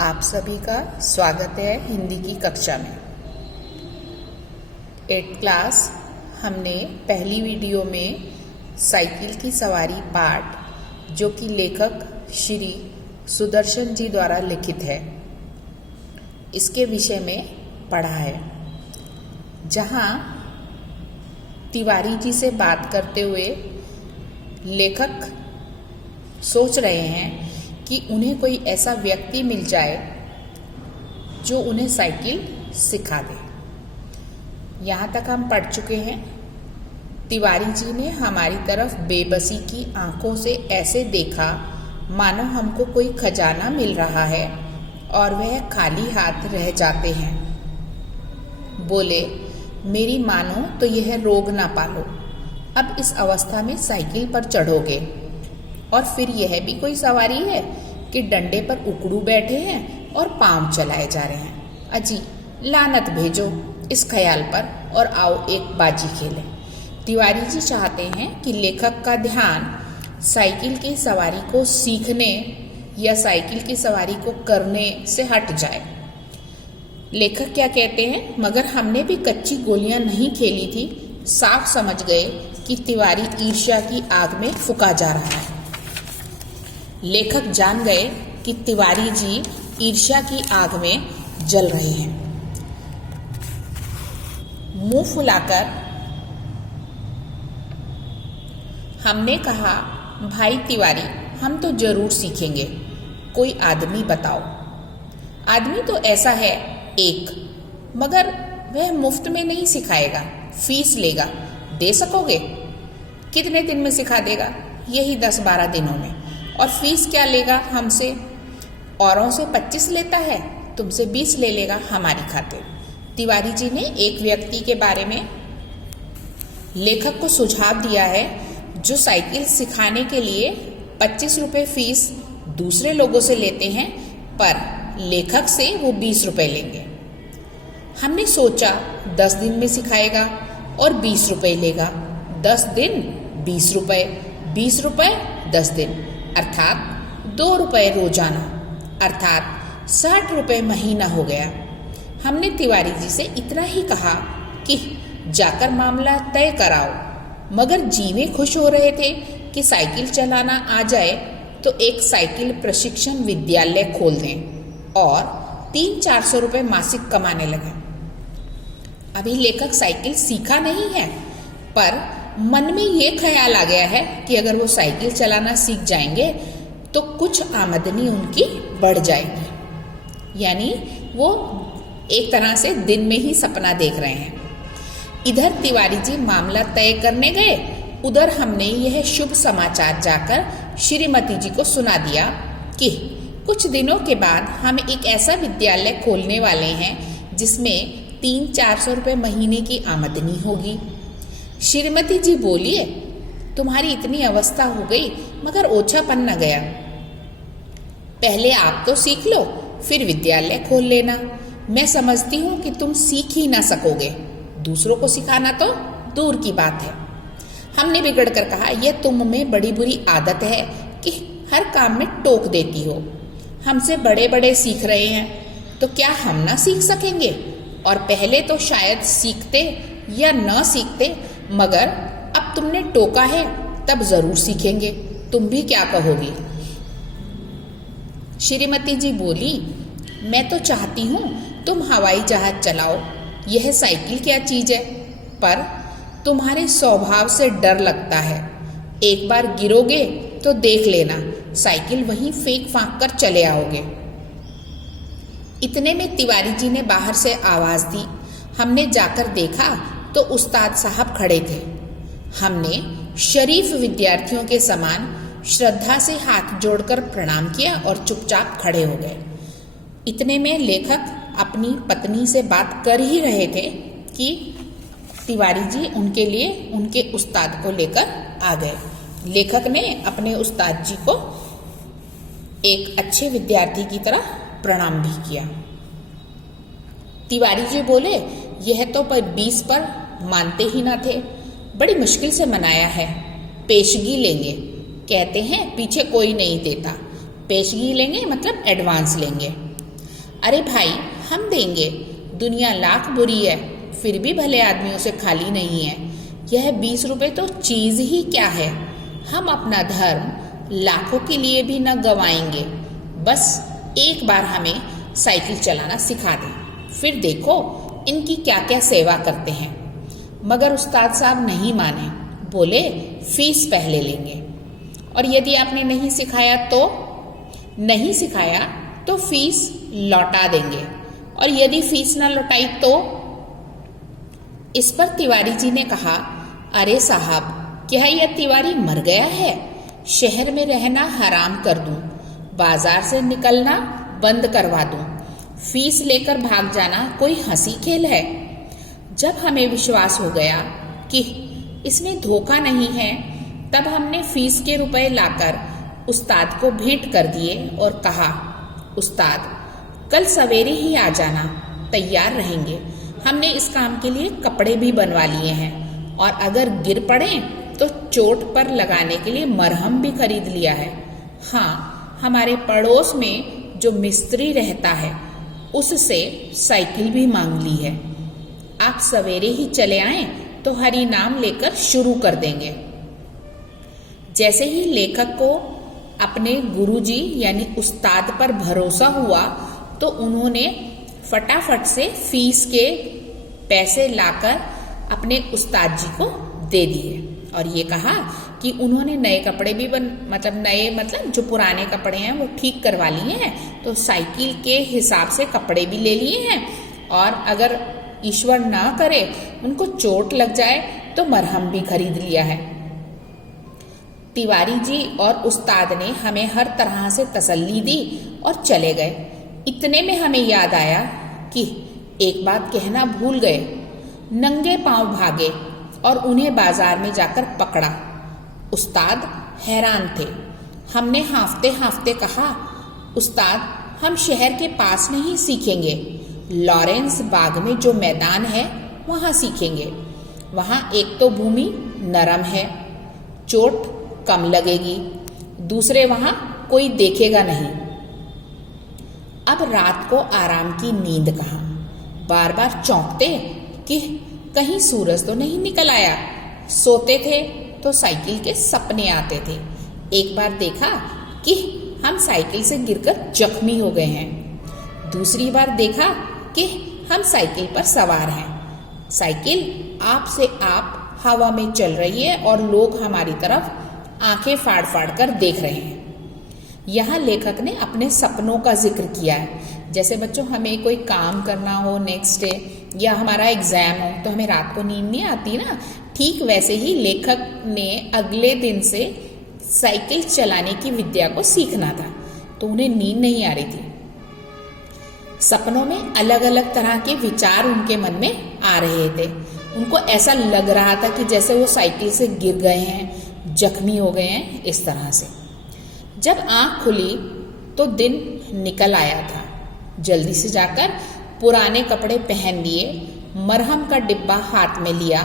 आप सभी का स्वागत है हिंदी की कक्षा में। 8th क्लास हमने पहली वीडियो में साइकिल की सवारी पाठ जो कि लेखक श्री सुदर्शन जी द्वारा लिखित है, इसके विषय में पढ़ा है। जहाँ तिवारी जी से बात करते हुए लेखक सोच रहे हैं कि उन्हें कोई ऐसा व्यक्ति मिल जाए जो उन्हें साइकिल सिखा दे। यहाँ तक हम पढ़ चुके हैं। तिवारी जी ने हमारी तरफ बेबसी की आंखों से ऐसे देखा मानो हमको कोई खजाना मिल रहा है और वह खाली हाथ रह जाते हैं। बोले, मेरी मानो तो यह रोग ना पालो, अब इस अवस्था में साइकिल पर चढ़ोगे और फिर यह भी कोई सवारी है कि डंडे पर उकड़ू बैठे हैं और पांव चलाए जा रहे हैं। अजी लानत भेजो इस ख्याल पर और आओ एक बाजी खेलें। तिवारी जी चाहते हैं कि लेखक का ध्यान साइकिल की सवारी को सीखने या साइकिल की सवारी को करने से हट जाए। लेखक क्या कहते हैं, मगर हमने भी कच्ची गोलियां नहीं खेली थी, साफ समझ गए कि तिवारी ईर्ष्या की आग में फूंका जा रहा है। लेखक जान गए कि तिवारी जी ईर्ष्या की आग में जल रहे हैं। मुंह फुलाकर हमने कहा, भाई तिवारी, हम तो जरूर सीखेंगे, कोई आदमी बताओ। आदमी तो ऐसा है एक, मगर वह मुफ्त में नहीं सिखाएगा, फीस लेगा। दे सकोगे? कितने दिन में सिखा देगा? यही 10-12 दिनों में। और फीस क्या लेगा हमसे? औरों से 25 लेता है, तुमसे 20 ले लेगा हमारी खातिर। तिवारी जी ने एक व्यक्ति के बारे में लेखक को सुझाव दिया है जो साइकिल सिखाने के लिए 25 रुपये फीस दूसरे लोगों से लेते हैं, पर लेखक से वो 20 रुपये लेंगे। हमने सोचा 10 दिन में सिखाएगा और 20 रुपये लेगा। 10 दिन 20 रुपये, 20 रुपये 10 दिन, अर्थात 2 रुपये रोजाना, अर्थात 60 रुपये महीना हो गया। हमने तिवारी जी से इतना ही कहा कि जाकर मामला तय कराओ, मगर जी में खुश हो रहे थे कि साइकिल चलाना आ जाए तो एक साइकिल प्रशिक्षण विद्यालय खोल दें और 300-400 रुपये मासिक कमाने लगे। अभी लेखक साइकिल सीखा नहीं है, पर मन में ये ख्याल आ गया है कि अगर वो साइकिल चलाना सीख जाएंगे तो कुछ आमदनी उनकी बढ़ जाएगी। यानी वो एक तरह से दिन में ही सपना देख रहे हैं। इधर तिवारी जी मामला तय करने गए, उधर हमने यह शुभ समाचार जाकर श्रीमती जी को सुना दिया कि कुछ दिनों के बाद हम एक ऐसा विद्यालय खोलने वाले हैं जिसमें 300-400 रुपये महीने की आमदनी होगी। श्रीमती जी बोलिए, तुम्हारी इतनी अवस्था हो गई मगर ओछापन न गया। पहले आप तो सीख लो, फिर विद्यालय खोल लेना। मैं समझती हूँ कि तुम सीख ही ना सकोगे, दूसरों को सिखाना तो दूर की बात है। हमने बिगड़ कर कहा, यह तुम में बड़ी बुरी आदत है कि हर काम में टोक देती हो। हमसे बड़े बड़े सीख रहे हैं तो क्या हम ना सीख सकेंगे? और पहले तो शायद सीखते या न सीखते, मगर अब तुमने टोका है तब जरूर सीखेंगे। तुम भी क्या कहोगी? श्रीमती जी बोली, मैं तो चाहती हूँ तुम हवाई जहाज चलाओ, यह साइकिल क्या चीज है, पर तुम्हारे स्वभाव से डर लगता है। एक बार गिरोगे तो देख लेना, साइकिल वहीं फेंक फांक कर चले आओगे। इतने में तिवारी जी ने बाहर से आवाज दी। हमने जाकर देखा तो उस्ताद साहब खड़े थे। हमने शरीफ विद्यार्थियों के समान श्रद्धा से हाथ जोड़कर प्रणाम किया और चुपचाप खड़े हो गए। इतने में लेखक अपनी पत्नी से बात कर ही रहे थे कि तिवारी जी उनके लिए उनके उस्ताद को लेकर आ गए। लेखक ने अपने उस्ताद जी को एक अच्छे विद्यार्थी की तरह प्रणाम भी किया। तिवारी जी बोले, यह तो 20 पर मानते ही ना थे, बड़ी मुश्किल से मनाया है, पेशगी लेंगे। कहते हैं पीछे कोई नहीं देता, पेशगी लेंगे मतलब एडवांस लेंगे। अरे भाई, हम देंगे। दुनिया लाख बुरी है, फिर भी भले आदमियों से खाली नहीं है। यह 20 रुपए तो चीज ही क्या है। हम अपना धर्म लाखों के लिए भी न गवाएंगे। बस एक बार हमें साइकिल चलाना सिखा दें, फिर देखो इनकी क्या क्या सेवा करते हैं। मगर उस्ताद साहब नहीं माने, बोले फीस पहले लेंगे। और यदि आपने नहीं सिखाया तो फीस लौटा देंगे, और यदि फीस न लौटाई तो। इस पर तिवारी जी ने कहा, अरे साहब, क्या यह तिवारी मर गया है? शहर में रहना हराम कर दूं, बाजार से निकलना बंद करवा दूं, फीस लेकर भाग जाना कोई हंसी खेल है? जब हमें विश्वास हो गया कि इसमें धोखा नहीं है, तब हमने फीस के रुपए लाकर उस्ताद को भेंट कर दिए और कहा, उस्ताद कल सवेरे ही आ जाना, तैयार रहेंगे। हमने इस काम के लिए कपड़े भी बनवा लिए हैं, और अगर गिर पड़े तो चोट पर लगाने के लिए मरहम भी खरीद लिया है। हाँ, हमारे पड़ोस में जो मिस्त्री रहता है उससे साइकिल भी मांग ली है। आप सवेरे ही चले आएं तो हरि नाम लेकर शुरू कर देंगे। जैसे ही लेखक को अपने गुरुजी यानी उस्ताद पर भरोसा हुआ तो उन्होंने फटाफट से फीस के पैसे लाकर अपने उस्ताद जी को दे दिए, और ये कहा कि उन्होंने नए कपड़े भी मतलब जो पुराने कपड़े हैं वो ठीक करवा लिए हैं, तो साइकिल के हिसाब से कपड़े भी ले लिए हैं, और अगर ईश्वर ना करे उनको चोट लग जाए तो मरहम भी खरीद लिया है। तिवारी जी और उस्ताद ने हमें हर तरह से तसल्ली दी और चले गए। इतने में हमें याद आया कि एक बात कहना भूल गए। नंगे पांव भागे और उन्हें बाजार में जाकर पकड़ा। उस्ताद हैरान थे। हमने हांफते हांफते कहा, उस्ताद हम शहर के पास नहीं सीखेंगे, लॉरेंस बाग में जो मैदान है वहां सीखेंगे। वहां एक तो भूमि नरम है, चोट कम लगेगी, दूसरे वहां कोई देखेगा नहीं। अब रात को आराम की नींद कहाँ, बार बार चौंकते कि कहीं सूरज तो नहीं निकल आया। सोते थे तो साइकिल के सपने आते थे। एक बार देखा कि हम साइकिल से गिरकर जख्मी हो गए हैं। दूसरी बार देखा कि हम साइकिल पर सवार हैं। साइकिल आप से आप हवा में चल रही है और लोग हमारी तरफ आंखें फाड़ फाड़ कर देख रहे हैं। यहाँ लेखक ने अपने सपनों का जिक्र किया है। जैसे बच्चों, हमें कोई काम करना हो नेक्स्ट डे या हमारा एग्जाम हो तो हमें रात को नींद नहीं आती ना, ठीक वैसे ही लेखक ने अगले दिन से साइकिल चलाने की विद्या को सीखना था, तो उन्हें नींद नहीं आ रही थी। सपनों में अलग अलग तरह के विचार उनके मन में आ रहे थे। उनको ऐसा लग रहा था कि जैसे वो साइकिल से गिर गए हैं, जख्मी हो गए हैं, इस तरह से। जब आंख खुली तो दिन निकल आया था। जल्दी से जाकर पुराने कपड़े पहन लिए, मरहम का डिब्बा हाथ में लिया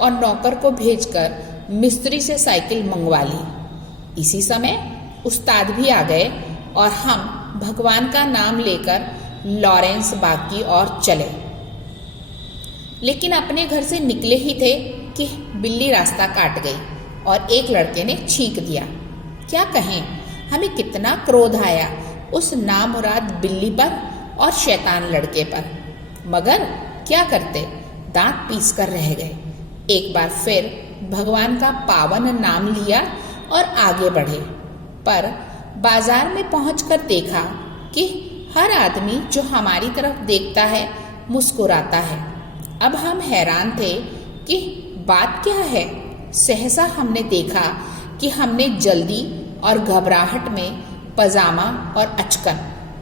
और नौकर को भेजकर मिस्त्री से साइकिल मंगवा ली। इसी समय उस्ताद भी आ गए और हम भगवान का नाम लेकर लॉरेंस बाग की ओर चले। लेकिन अपने घर से निकले ही थे कि बिल्ली रास्ता काट गई और एक लड़के ने छींक दिया। क्या कहें, हमें कितना क्रोध आया उस नामुराद बिल्ली पर और शैतान लड़के पर, मगर क्या करते, दांत पीस कर रह गए। एक बार फिर भगवान का पावन नाम लिया और आगे बढ़े, पर बाजार में पहुंचकर देखा कि हर आदमी जो हमारी तरफ देखता है मुस्कुराता है। अब हम हैरान थे कि बात क्या है। सहसा हमने देखा कि हमने जल्दी और घबराहट में पजामा और अचकन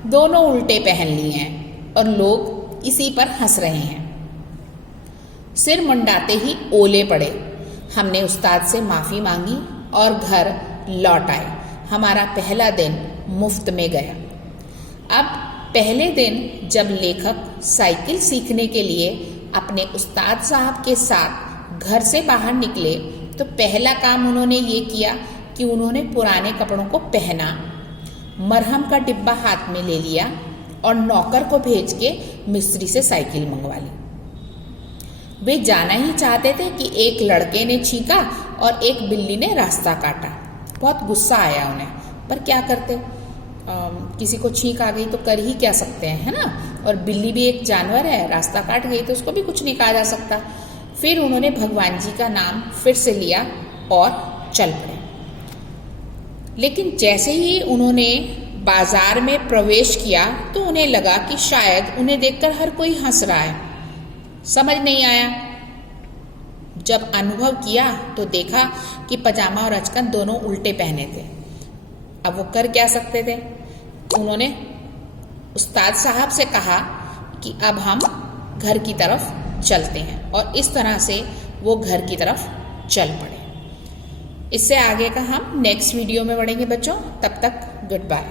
दोनों उल्टे पहन लिए हैं और लोग इसी पर हंस रहे हैं। सिर मुंडाते ही ओले पड़े। हमने उस्ताद से माफ़ी मांगी और घर लौट आए। हमारा पहला दिन मुफ्त में गया। अब पहले दिन जब लेखक साइकिल सीखने के लिए अपने उस्ताद साहब के साथ घर से बाहर निकले तो पहला काम उन्होंने ये किया कि उन्होंने पुराने कपड़ों को पहना, मरहम का डिब्बा हाथ में ले लिया और नौकर को भेज के मिस्त्री से साइकिल मंगवा ली। वे जाना ही चाहते थे कि एक लड़के ने छींका और एक बिल्ली ने रास्ता काटा। बहुत गुस्सा आया उन्हें, पर क्या करते, किसी को छींक आ गई तो कर ही क्या सकते हैं, है ना। और बिल्ली भी एक जानवर है, रास्ता काट गई तो उसको भी कुछ नहीं कहा जा सकता। फिर उन्होंने भगवान जी का नाम फिर से लिया और चल पड़े। लेकिन जैसे ही उन्होंने बाजार में प्रवेश किया तो उन्हें लगा कि शायद उन्हें देखकर हर कोई हंस रहा है। समझ नहीं आया। जब अनुभव किया तो देखा कि पजामा और अचकन दोनों उल्टे पहने थे। अब वो कर क्या सकते थे। उन्होंने उस्ताद साहब से कहा कि अब हम घर की तरफ चलते हैं, और इस तरह से वो घर की तरफ चल पड़े। इससे आगे का हम नेक्स्ट वीडियो में बढ़ेंगे बच्चों। तब तक गुड बाय।